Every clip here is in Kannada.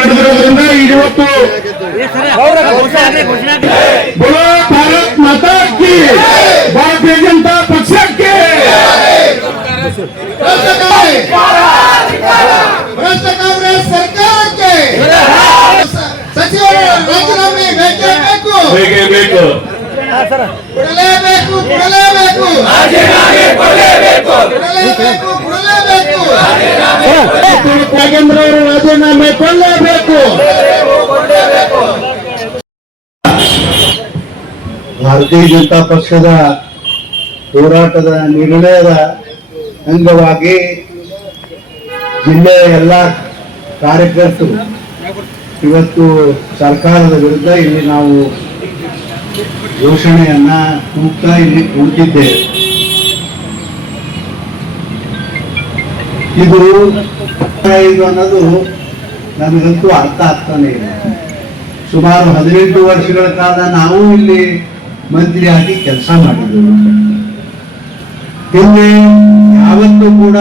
ನಡೆದಿರೋದ್ರಿಂದ ಇವತ್ತು ಬೋಲೋ ಭಾರತ್ ಮಾತಾ ಕಿ, ಭಾರತೀಯ ಜನತಾ ಪಕ್ಷಕ್ಕೆ ಭ್ರಷ್ಟ ಕಾಂಗ್ರೆಸ್ ಸರ್ಕಾರಕ್ಕೆ ಸಚಿವರ ರಾಜೀನಾಮೆ ಬೇಕೇ ಬೇಕು, ಕೊಡಲೇಬೇಕು ಕೊಡಲೇಬೇಕು ಕೊಡಲೇಬೇಕು ಕೊಡಲೇಬೇಕು. ನಾಗೇಂದ್ರ ಅವರು ರಾಜೀನಾಮೆ ಕೊಡಲೇಬೇಕು. ಭಾರತೀಯ ಜನತಾ ಪಕ್ಷದ ಹೋರಾಟದ ನಿರ್ಣಯದ ಅಂಗವಾಗಿ ಜಿಲ್ಲೆಯ ಎಲ್ಲ ಕಾರ್ಯಕರ್ತರು ಇವತ್ತು ಸರ್ಕಾರದ ವಿರುದ್ಧ ಇಲ್ಲಿ ನಾವು ಘೋಷಣೆಯನ್ನ ಕೂಗ್ತಾ ಇಲ್ಲಿ ಕುಳಿತಿದ್ದೇವೆ. ಇದು ಅನ್ನೋದು ನಮಗಂತೂ ಅರ್ಥ ಆಗ್ತಾನೆ ಇಲ್ಲ. ಸುಮಾರು 18 ವರ್ಷಗಳ ಕಾಲ ನಾವು ಇಲ್ಲಿ ಮಂತ್ರಿಯಾಗಿ ಕೆಲಸ ಮಾಡಿದ್ದೆವು. ಹಿಂದೆ ಯಾವತ್ತೂ ಕೂಡ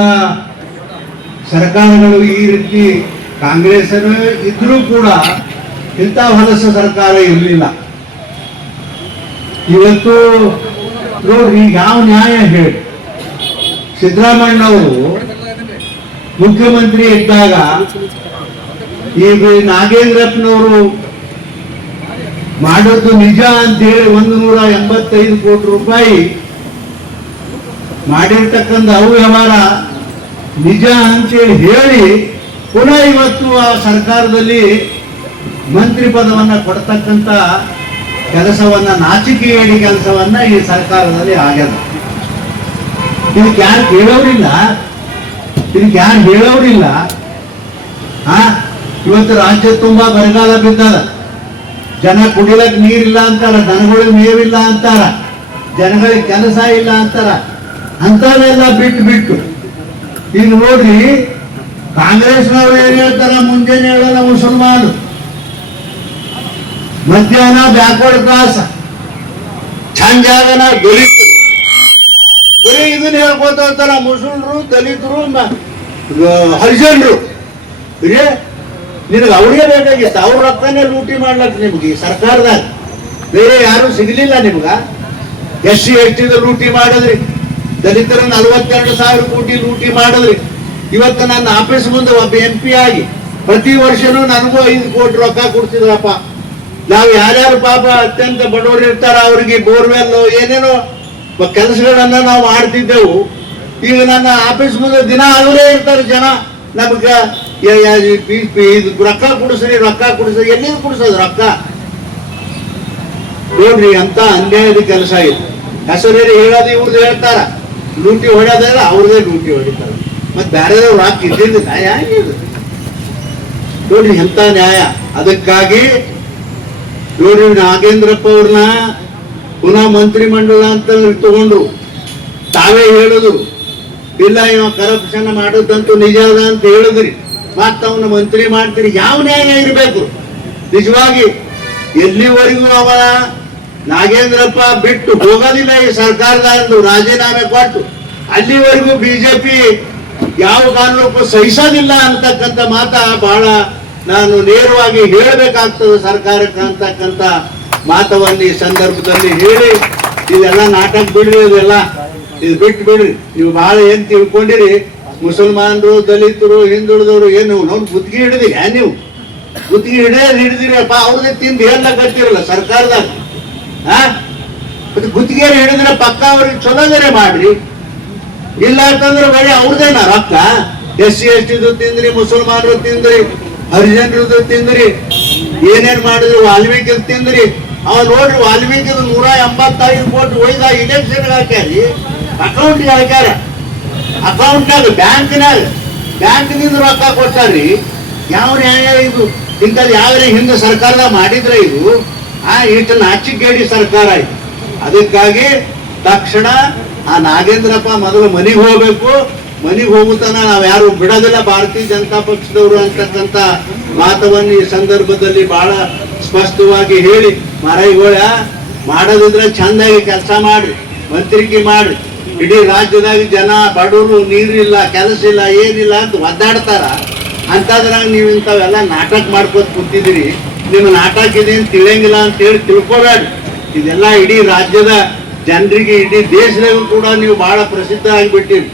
ಸರ್ಕಾರಗಳು ಈ ರೀತಿ ಕಾಂಗ್ರೆಸ್ ಇದ್ರೂ ಕೂಡ ಇಂಥ ಹೊಲಸ ಸರ್ಕಾರ ಇರಲಿಲ್ಲ. ಇವತ್ತು ನೋಡ್ರಿ, ಯಾವ ನ್ಯಾಯ ಹೇಳಿ, ಸಿದ್ದರಾಮಯ್ಯನವರು ಮುಖ್ಯಮಂತ್ರಿ ಇದ್ದಾಗ ಈಗ ನಾಗೇಂದ್ರಪ್ಪನವರು ಮಾಡೋದು ನಿಜ ಅಂತೇಳಿ 185 ಕೋಟಿ ರೂಪಾಯಿ ಮಾಡಿರ್ತಕ್ಕಂಥ ಅವ್ಯವಹಾರ ನಿಜ ಅಂತೇಳಿ ಹೇಳಿ ಪುನಃ ಇವತ್ತು ಆ ಸರ್ಕಾರದಲ್ಲಿ ಮಂತ್ರಿ ಪದವನ್ನ ಕೊಡ್ತಕ್ಕಂಥ ಕೆಲಸವನ್ನ, ನಾಚಿಕೆಗೇಡಿ ಕೆಲಸವನ್ನ ಈ ಸರ್ಕಾರದಲ್ಲಿ ಆಗ್ಯದ. ಇದಕ್ಕೆ ಯಾರು ಕೇಳೋರಿಲ್ಲ, ಇದಕ್ಕೆ ಯಾರು ಹೇಳೋರಿಲ್ಲ. ಇವತ್ತು ರಾಜ್ಯ ತುಂಬಾ ಬರಗಾಲ ಬಿದ್ದದ. ಜನ ಕುಡಿಲಕ್ ನೀರಿಲ್ಲ ಅಂತಾರ, ದನಗಳಿಗೆ ಮೇವಿಲ್ಲ ಅಂತಾರ, ಜನಗಳಿಗೆ ಕೆಲಸ ಇಲ್ಲ ಅಂತಾರ. ಅಂತವೆಲ್ಲ ಬಿಟ್ಟು ಈಗ ನೋಡ್ರಿ, ಕಾಂಗ್ರೆಸ್ನವ್ರು ಏನ್ ಹೇಳ್ತಾರ, ಮುಂಜಾನೆ ಹೇಳೋಣ ಮುಸಲ್ಮಾನು, ಮಧ್ಯಾಹ್ನ ಬ್ಯಾಕ್ವರ್ಡ್ ಕ್ಲಾಸ್, ಸಂಜಾಗನ ದಲಿತರು, ಬರೀ ಇದನ್ನ ಹೇಳ್ಕೊತ ಹೋಗ್ತಾರ. ಮುಸಲ್ರು, ದಲಿತರು, ಹರಿಜನರು. ನಿನಗೆ ಅವ್ರಿಗೆ ಬೇಕಾಗಿತ್ತು, ಅವ್ರ ರೊಕ್ಕನೇ ಲೂಟಿ ಮಾಡ್ಲಕ್ ನಿಮ್ಗೆ ಈ ಸರ್ಕಾರದಾಗ ಬೇರೆ ಯಾರು ಸಿಗಲಿಲ್ಲ. ನಿಮ್ಗ SC ST ಲೂಟಿ ಮಾಡಿದ್ರಿ, ದಲಿತರ 42,000 ಕೋಟಿ ಲೂಟಿ ಮಾಡಿದ್ರಿ. ಇವತ್ತು ನನ್ನ ಆಫೀಸ್ ಮುಂದೆ ಒಬ್ಬ MP ಆಗಿ ಪ್ರತಿ ವರ್ಷನೂ ನನಗೂ 5 ಕೋಟಿ ರೊಕ್ಕ ಕೊಡ್ತಿದ್ರಪ್ಪ. ನಾವು ಯಾರ್ಯಾರು ಪಾಪ ಅತ್ಯಂತ ಬಡವರು ಇರ್ತಾರ ಅವ್ರಿಗೆ ಬೋರ್ವೆಲ್ ಏನೇನೋ ಕೆಲಸಗಳನ್ನ ನಾವು ಮಾಡ್ತಿದ್ದೆವು. ಈಗ ನನ್ನ ಆಫೀಸ್ ಮುಂದೆ ದಿನ ಅವರೇ ಇರ್ತಾರೆ ಜನ, ನಮ್ಗ ರೊಕ್ಕ ಕೊಡಿಸ್ರಿ, ರೊಕ್ಕ ಕೊಡಿಸ್ರಿ. ಎಲ್ಲಿಂದ ಕೊಡಿಸೋದು ರೊಕ್ಕ? ನೋಡ್ರಿ, ಅಂತ ಅನ್ಯಾಯದ ಕೆಲಸ ಇದೆ. ಹೆಸರೇರಿ ಹೇಳೋದು ಇವ್ರದ್ದು ಹೇಳ್ತಾರ, ಲೂಟಿ ಹೊಡೆಯೋದಲ್ಲ ಅವ್ರದೇ ಲೂಟಿ ಹೊಡಿತಾರ. ಮತ್ತೆ ಬೇರೆದವ್ರು ರೊಕ್ಕ ಇದ್ದಿದ್ದು ನ್ಯಾಯ ಇದು ನೋಡ್ರಿ, ಎಂತ ನ್ಯಾಯ. ಅದಕ್ಕಾಗಿ ನೋಡ್ರಿ, ನಾಗೇಂದ್ರಪ್ಪ ಅವ್ರನ್ನ ಪುನಃ ಮಂತ್ರಿ ಮಂಡಲ ಅಂತ ತಗೊಂಡ್ರು. ತಾವೇ ಹೇಳುದು ಇಲ್ಲ, ಇವ ಕರಪ್ಷನ್ ಮಾಡೋದಂತೂ ನಿಜ ಅದ ಅಂತ ಹೇಳಿದ್ರಿ. ಮತ್ತ ಅವನ ಮಂತ್ರಿ ಮಾಡ್ತೀರಿ. ಯಾವ ನ್ಯಾಯ ಇರಬೇಕು ನಿಜವಾಗಿ? ಎಲ್ಲಿವರೆಗೂ ಅವ ನಾಗೇಂದ್ರಪ್ಪ ಬಿಟ್ಟು ಹೋಗೋದಿಲ್ಲ ಈ ಸರ್ಕಾರದಿಂದ ರಾಜೀನಾಮೆ ಕೊಟ್ಟು, ಅಲ್ಲಿವರೆಗೂ ಬಿಜೆಪಿ ಯಾವ ಕಾರಣಕ್ಕೂ ಸಹಿಸೋದಿಲ್ಲ ಅಂತಕ್ಕಂಥ ಮಾತ ಬಹಳ ನಾನು ನೇರವಾಗಿ ಹೇಳಬೇಕಾಗ್ತದೆ ಸರ್ಕಾರಕ್ಕೆ ಅಂತಕ್ಕಂಥ ಮಾತವನ್ನು ಈ ಸಂದರ್ಭದಲ್ಲಿ ಹೇಳಿ, ಇದೆಲ್ಲ ನಾಟಕ ಬಿಡ್ರಿ, ಇದೆಲ್ಲ ಇದು ಬಿಟ್ಟು ಬಿಡ್ರಿ. ನೀವು ಬಹಳ ಏನ್ ತಿಳ್ಕೊಂಡಿರಿ, ಮುಸಲ್ಮಾನರು, ದಲಿತರು, ಹಿಂದುಳಿದವರು ಏನು ನೋಡಿ ಗುತ್ತಿಗೆ ಹಿಡಿದಿರಿ. ನೀವು ಗುತ್ತಿಗೆ ಹಿಡಿದಿರಪ್ಪ, ಅವ್ರದೇ ತಿಂದು ಹೇಳಕತ್ತಿರಲ್ಲ ಸರ್ಕಾರದಾಗ. ಮತ್ತೆ ಗುತ್ತಿಗೆ ಹಿಡಿದ್ರೆ ಪಕ್ಕ ಅವ್ರಿಗೆ ಚಲೋದರೆ ಮಾಡ್ರಿ. ಇಲ್ಲ ಅಂತಂದ್ರೆ ಬರೀ ಅವ್ರದೇನ ರೊಕ್ಕ. SC ST ತಿಂದ್ರಿ, ಮುಸಲ್ಮಾನರು ತಿಂದ್ರಿ, ಹರಿಜನರದ್ದು ತಿಂದ್ರಿ, ಏನೇನ್ ಮಾಡಿದ್ರು, ವಾಲ್ಮೀಕಿ ತಿಂದ್ರಿ. ಅವ ನೋಡ್ರಿ, ವಾಲ್ಮೀಕಿ 185 ಕೋಟಿ ಒಯ್ದ ಇಲೆಕ್ಷನ್ ಹಾಕ್ಯಾರಿ, ಅಕೌಂಟ್ಗೆ ಹಾಕ್ಯಾರ. ಅಕೌಂಟ್ನಾಗ ಬ್ಯಾಂಕ್ನಿಂದ ರೊಕ್ಕ ಕೊಟ್ಟಾರ್ರಿ. ಯಾವ ನ್ಯಾಯ ಇದು? ಇಂಥದ್ದು ಯಾವ್ಯಾವ ಹಿಂದೆ ಸರ್ಕಾರದಾಗ ಮಾಡಿದ್ರೆ ಇದು ಇಷ್ಟು ನಾಚಿಕೆಗೇಡಿ ಸರ್ಕಾರ ಇದು. ಅದಕ್ಕಾಗಿ ತಕ್ಷಣ ಆ ನಾಗೇಂದ್ರಪ್ಪ ಮೊದಲು ಮನೆಗೆ ಹೋಗ್ಬೇಕು. ಮನೆಗೆ ಹೋಗುತ್ತಾನ ನಾವ್ ಯಾರು ಬಿಡೋದಿಲ್ಲ ಭಾರತೀಯ ಜನತಾ ಪಕ್ಷದವರು ಅಂತಕ್ಕಂಥ ಮಾತವನ್ನು ಈ ಸಂದರ್ಭದಲ್ಲಿ ಬಹಳ ಸ್ಪಷ್ಟವಾಗಿ ಹೇಳಿ, ಮರೈಗೋಳ ಮಾಡೋದಿದ್ರೆ ಚಂದಾಗಿ ಕೆಲಸ ಮಾಡ್ರಿ, ಮಂತ್ರಿಕೆ ಮಾಡ್ರಿ. ಇಡೀ ರಾಜ್ಯದಾಗ ಜನ ಬಡವರು ನೀರಿಲ್ಲ, ಕೆಲಸ ಇಲ್ಲ, ಏನಿಲ್ಲ ಅಂತ ಒದ್ದಾಡ್ತಾರ. ಅಂತದ್ರಾಗ ನೀವು ಇಂಥವೆಲ್ಲ ನಾಟಕ ಮಾಡ್ಕೋತ ಕೂತಿದ್ದೀರಿ. ನಿಮ್ಮ ನಾಟಕ ಇದೆ ಅಂತ ತಿಳಿಯಂಗಿಲ್ಲ ಅಂತ ಹೇಳಿ ತಿಳ್ಕೊಬೇಡ. ಇದೆಲ್ಲ ಇಡೀ ರಾಜ್ಯದ ಜನರಿಗೆ, ಇಡೀ ದೇಶದಾಗ ಕೂಡ ನೀವು ಬಹಳ ಪ್ರಸಿದ್ಧ ಆಗಿಬಿಟ್ಟಿರಿ.